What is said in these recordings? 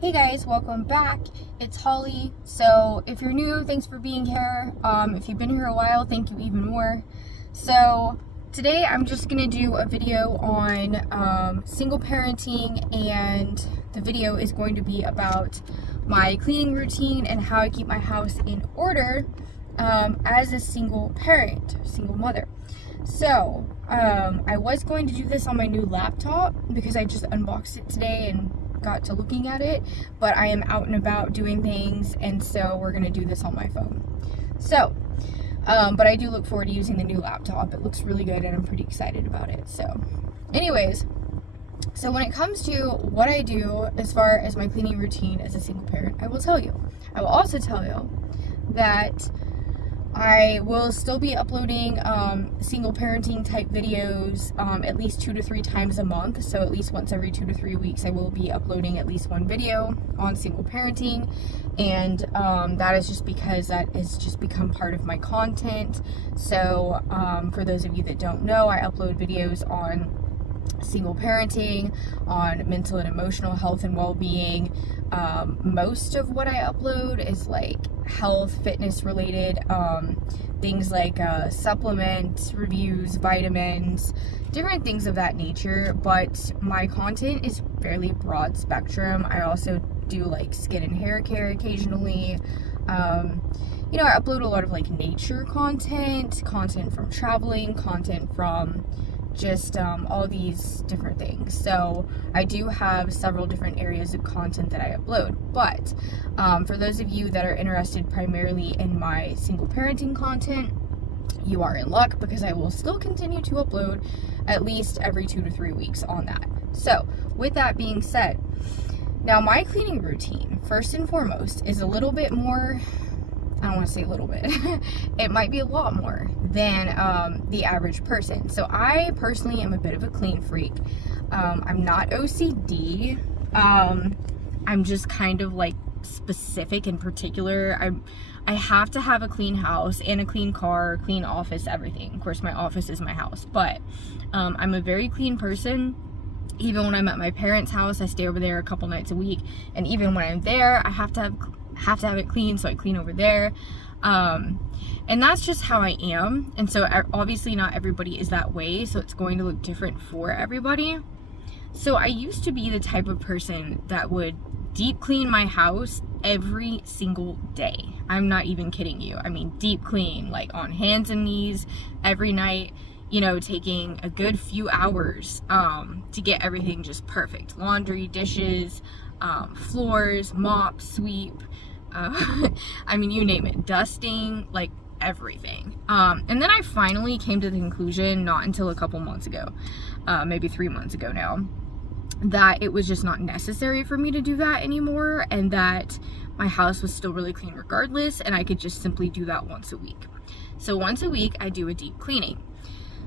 Hey guys, welcome back. It's Holly. So if you're new, thanks for being here. If you've been here a while, thank you even more. So today I'm just gonna do a video on single parenting, and the video is going to be about my cleaning routine and how I keep my house in order as a single parent, single mother. So I was going to do this on my new laptop because I just unboxed it today and got to looking at it, but I am out and about doing things, and so we're gonna do this on my phone. So but I do look forward to using the new laptop. It looks really good and I'm pretty excited about it. So anyways, so when it comes to what I do as far as my cleaning routine as a single parent, I will tell you. I will also tell you that I will still be uploading single parenting type videos at least 2 to 3 times a month. So at least once every 2 to 3 weeks, I will be uploading at least one video on single parenting. And that is just because that has just become part of my content. So for those of you that don't know, I upload videos on single parenting, on mental and emotional health and well-being. Most of what I upload is like health, fitness related, things like supplements, reviews, vitamins, different things of that nature. But my content is fairly broad spectrum. I also do like skin and hair care occasionally. I upload a lot of like nature content from traveling, content from just all these different things. So I do have several different areas of content that I upload, but for those of you that are interested primarily in my single parenting content, you are in luck, because I will still continue to upload at least every 2 to 3 weeks on that. So with that being said, now my cleaning routine, first and foremost, is a little bit more, I don't want to say a little bit, it might be a lot more than the average person. So I personally am a bit of a clean freak. I'm not OCD. I'm just kind of like specific and particular. I have to have a clean house and a clean car, clean office, everything. Of course, my office is my house, but I'm a very clean person. Even when I'm at my parents' house, I stay over there a couple nights a week, and even when I'm there, I have to have it clean, so I clean over there. And that's just how I am. And so obviously not everybody is that way, so it's going to look different for everybody. So I used to be the type of person that would deep clean my house every single day. I'm not even kidding you. I mean, deep clean, like on hands and knees every night, taking a good few hours to get everything just perfect. Laundry, dishes, floors, mop, sweep, I mean, you name it, dusting, like everything. And then I finally came to the conclusion, not until a couple months ago, maybe 3 months ago now, that it was just not necessary for me to do that anymore, and that my house was still really clean regardless, and I could just simply do that once a week. So once a week, I do a deep cleaning.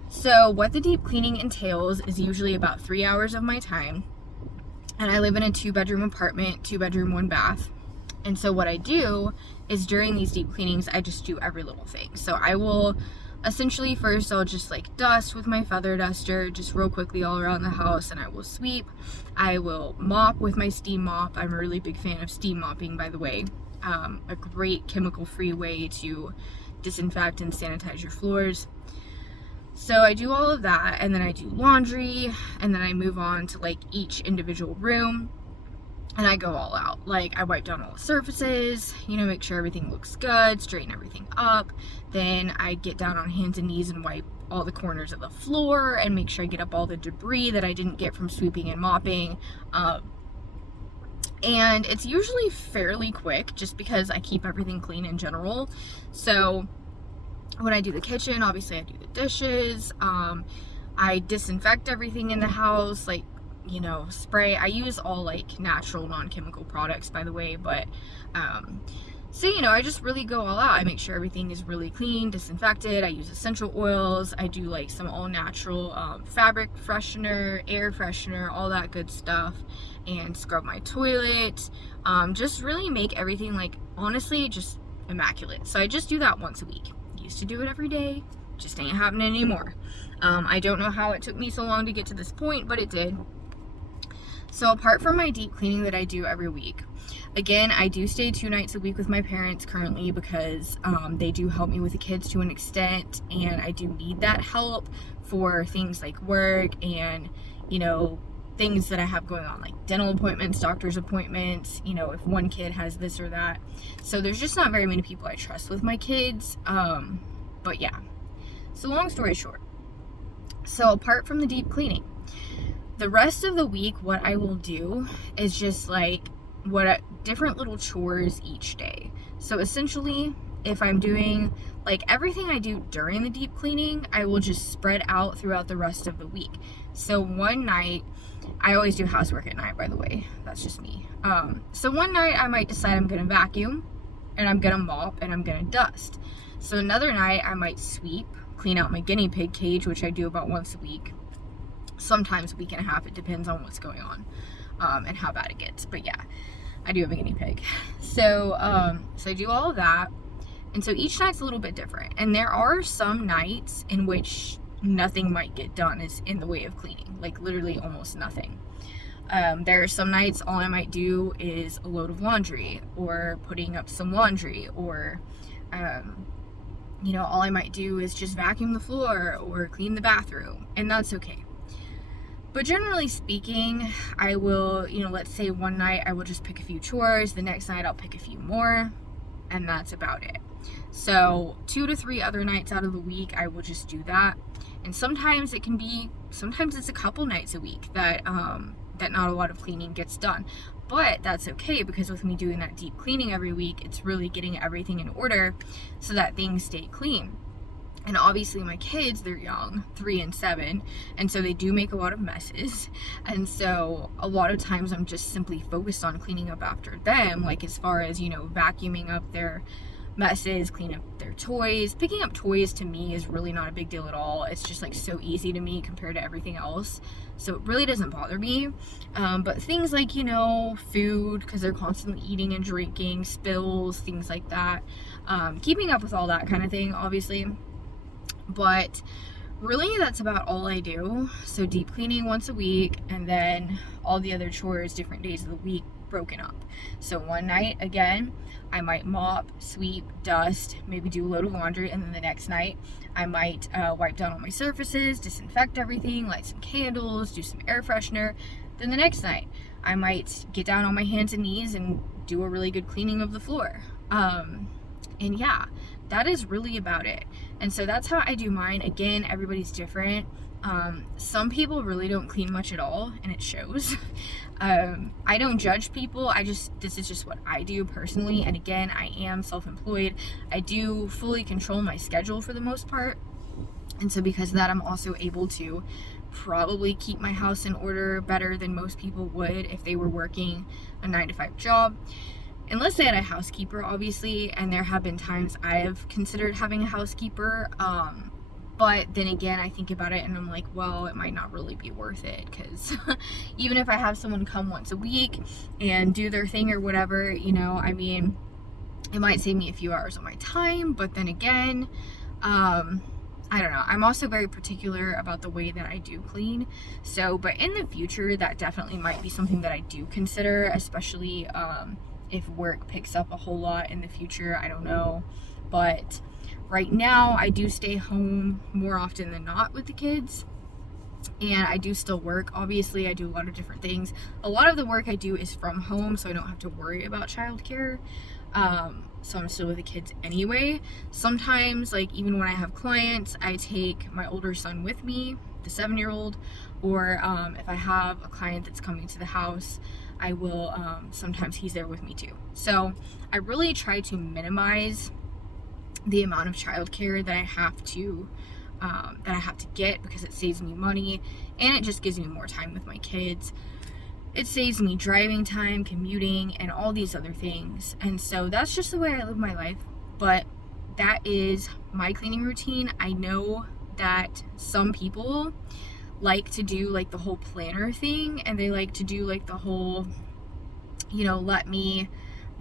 So what the deep cleaning entails is usually about 3 hours of my time, and I live in a 2-bedroom apartment, 2-bedroom, 1 bath. And so what I do is during these deep cleanings, I just do every little thing. So I will essentially, first I'll just like dust with my feather duster, just real quickly all around the house, and I will sweep. I will mop with my steam mop. I'm a really big fan of steam mopping, by the way. A great chemical-free way to disinfect and sanitize your floors. So I do all of that, and then I do laundry, and then I move on to like each individual room. And I go all out. Like, I wipe down all the surfaces, make sure everything looks good, straighten everything up. Then I get down on hands and knees and wipe all the corners of the floor and make sure I get up all the debris that I didn't get from sweeping and mopping. And it's usually fairly quick, just because I keep everything clean in general. So when I do the kitchen, obviously I do the dishes. I disinfect everything in the house, like, spray. I use all like natural non-chemical products, by the way, but so I just really go all out. I make sure everything is really clean, disinfected. I use essential oils. I do like some all natural fabric freshener, air freshener, all that good stuff, and scrub my toilet. Just really make everything, like, honestly, just immaculate. So I just do that once a week. Used to do it every day, just ain't happening anymore. I don't know how it took me so long to get to this point, but it did. So apart from my deep cleaning that I do every week, again, I do stay 2 nights a week with my parents currently because they do help me with the kids to an extent, and I do need that help for things like work and, you know, things that I have going on, like dental appointments, doctor's appointments, you know, if one kid has this or that. So there's just not very many people I trust with my kids. But yeah, so long story short, so apart from the deep cleaning, the rest of the week, what I will do is just like different little chores each day. So essentially, if I'm doing like everything I do during the deep cleaning, I will just spread out throughout the rest of the week. So one night, I always do housework at night, by the way. That's just me. So one night I might decide I'm gonna vacuum, and I'm gonna mop, and I'm gonna dust. So another night I might sweep, clean out my guinea pig cage, which I do about once a week. Sometimes a week and a half, it depends on what's going on and how bad it gets. But yeah, I do have a guinea pig. So I do all of that. And so each night's a little bit different. And there are some nights in which nothing might get done is in the way of cleaning, like literally almost nothing. There are some nights all I might do is a load of laundry or putting up some laundry, or you know, all I might do is just vacuum the floor or clean the bathroom, and that's okay. But generally speaking, I will, you know, let's say one night I will just pick a few chores, the next night I'll pick a few more, and that's about it. So 2 to 3 other nights out of the week, I will just do that. And sometimes it's a couple nights a week that that not a lot of cleaning gets done. But that's okay, because with me doing that deep cleaning every week, it's really getting everything in order so that things stay clean. And obviously my kids, they're young, 3 and 7, and so they do make a lot of messes. And so a lot of times I'm just simply focused on cleaning up after them, like as far as, you know, vacuuming up their messes, cleaning up their toys. Picking up toys to me is really not a big deal at all. It's just like so easy to me compared to everything else. So it really doesn't bother me. But things like, you know, food, because they're constantly eating and drinking, spills, things like that. Keeping up with all that kind of thing, obviously. But really that's about all I do. So deep cleaning once a week, and then all the other chores different days of the week broken up. So one night, again, I might mop, sweep, dust, maybe do a load of laundry, and then the next night I might wipe down all my surfaces, disinfect everything, light some candles, do some air freshener. Then the next night I might get down on my hands and knees and do a really good cleaning of the floor. And yeah, that is really about it. And so that's how I do mine. Again, everybody's different. Some people really don't clean much at all, and it shows. I don't judge people. This is just what I do personally. And again, I am self-employed. I do fully control my schedule for the most part. And so because of that, I'm also able to probably keep my house in order better than most people would if they were working a 9-to-5 job. Unless they had a housekeeper, obviously, and there have been times I have considered having a housekeeper, but then again, I think about it and I'm like, well, it might not really be worth it, because even if I have someone come once a week and do their thing or whatever, you know, I mean, it might save me a few hours of my time, but then again, I don't know. I'm also very particular about the way that I do clean. So, but in the future, that definitely might be something that I do consider, especially, if work picks up a whole lot in the future. I don't know, but right now I do stay home more often than not with the kids, and I do still work. Obviously, I do a lot of different things. A lot of the work I do is from home, so I don't have to worry about childcare. So I'm still with the kids anyway. Sometimes, like even when I have clients, I take my older son with me, the 7-year-old, or if I have a client that's coming to the house, I will, sometimes he's there with me too. So I really try to minimize the amount of childcare that I have to get, because it saves me money and it just gives me more time with my kids. It saves me driving time, commuting, and all these other things. And so that's just the way I live my life. But that is my cleaning routine. I know that some people like to do like the whole planner thing, and they like to do like the whole, you know, let me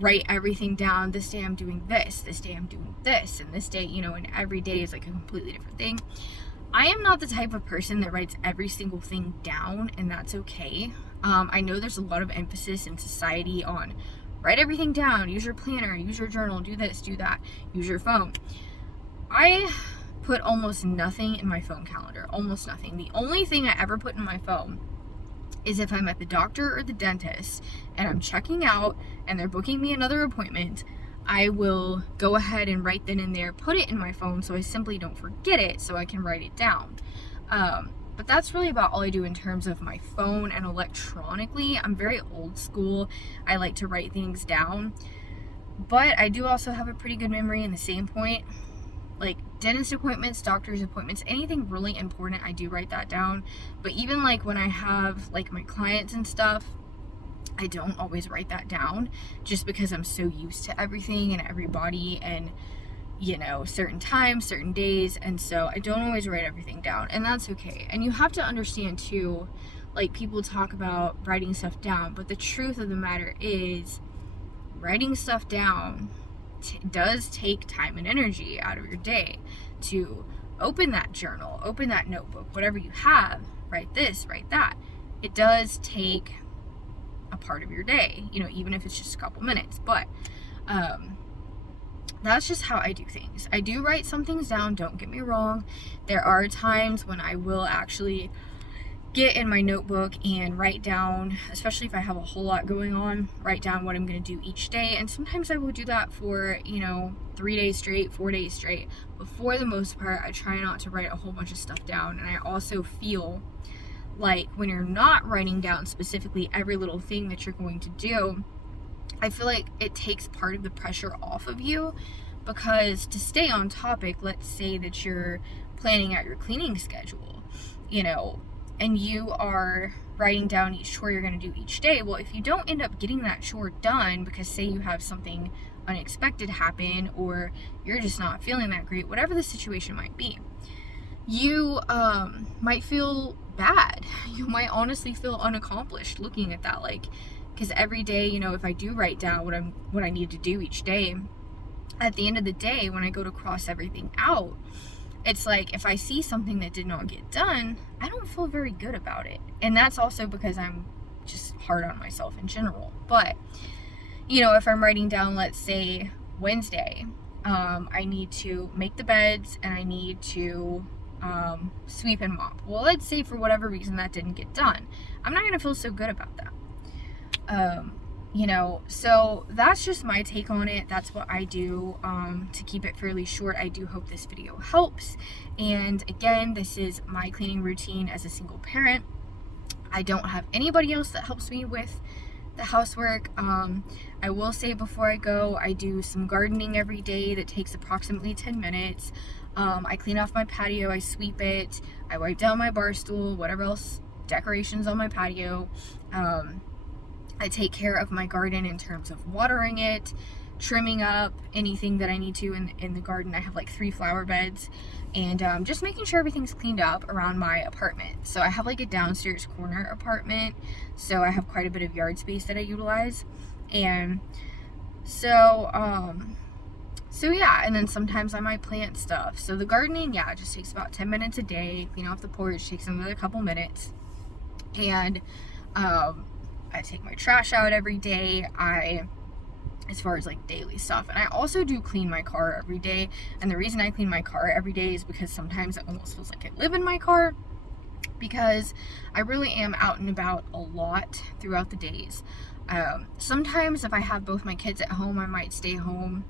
write everything down. This day I'm doing this day I'm doing this, and this day, you know, and every day is like a completely different thing. I am not the type of person that writes every single thing down, and that's okay. I know there's a lot of emphasis in society on write everything down, use your planner, use your journal, do this, do that, use your phone. I put almost nothing in my phone calendar, almost nothing. The only thing I ever put in my phone is if I'm at the doctor or the dentist and I'm checking out and they're booking me another appointment, I will go ahead and write that in there, put it in my phone so I simply don't forget it, so I can write it down. But that's really about all I do in terms of my phone and electronically. I'm very old school. I like to write things down, but I do also have a pretty good memory in the same point. Like dentist appointments, doctor's appointments, anything really important, I do write that down. But even like when I have like my clients and stuff, I don't always write that down just because I'm so used to everything and everybody and, you know, certain times, certain days. And so I don't always write everything down, and that's okay. And you have to understand too, like people talk about writing stuff down, but the truth of the matter is writing stuff down does take time and energy out of your day to open that journal, open that notebook, whatever you have, write this, write that. It does take a part of your day, you know, even if it's just a couple minutes. But that's just how I do things. I do write some things down, don't get me wrong. There are times when I will actually get in my notebook and write down, especially if I have a whole lot going on, write down what I'm going to do each day. And sometimes I will do that for, you know, 3 days straight, 4 days straight. But for the most part, I try not to write a whole bunch of stuff down. And I also feel like when you're not writing down specifically every little thing that you're going to do, I feel like it takes part of the pressure off of you, because to stay on topic, let's say that you're planning out your cleaning schedule, you know, and you are writing down each chore you're going to do each day. Well, if you don't end up getting that chore done because say you have something unexpected happen or you're just not feeling that great, whatever the situation might be, you might feel bad. You might honestly feel unaccomplished looking at that, like, because every day, you know, if I do write down what I need to do each day, at the end of the day, when I go to cross everything out, it's like if I see something that did not get done, I don't feel very good about it. And that's also because I'm just hard on myself in general. But, you know, if I'm writing down, let's say Wednesday, I need to make the beds and I need to sweep and mop. Well, let's say for whatever reason that didn't get done. I'm not going to feel so good about that. You know, so that's just my take on it. That's what I do to keep it fairly short. I do hope this video helps. And again, this is my cleaning routine as a single parent. I don't have anybody else that helps me with the housework. I will say before I go, I do some gardening every day that takes approximately 10 minutes. I clean off my patio, I sweep it, I wipe down my bar stool, whatever else decorations on my patio. I take care of my garden in terms of watering it, trimming up anything that I need to in the garden. I have like 3 flower beds, and just making sure everything's cleaned up around my apartment. So I have like a downstairs corner apartment, so I have quite a bit of yard space that I utilize. And so yeah, and then sometimes I might plant stuff. So the gardening, yeah, it just takes about 10 minutes a day. Clean off the porch takes another couple minutes. And I take my trash out every day. As far as like daily stuff. And I also do clean my car every day. And the reason I clean my car every day is because sometimes it almost feels like I live in my car, because I really am out and about a lot throughout the days. Sometimes if I have both my kids at home, I might stay home,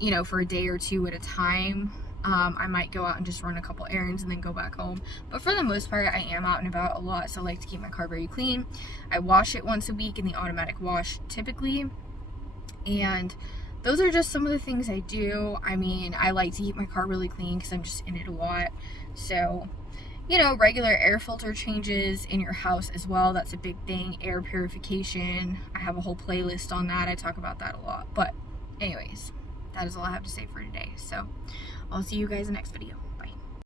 you know, for a day or two at a time. I might go out and just run a couple errands and then go back home. But for the most part, I am out and about a lot, so I like to keep my car very clean. I wash it once a week in the automatic wash typically. And those are just some of the things I do. I mean, I like to keep my car really clean because I'm just in it a lot. So, you know, regular air filter changes in your house as well. That's a big thing. Air purification. I have a whole playlist on that. I talk about that a lot. But anyways, that is all I have to say for today. So I'll see you guys in the next video.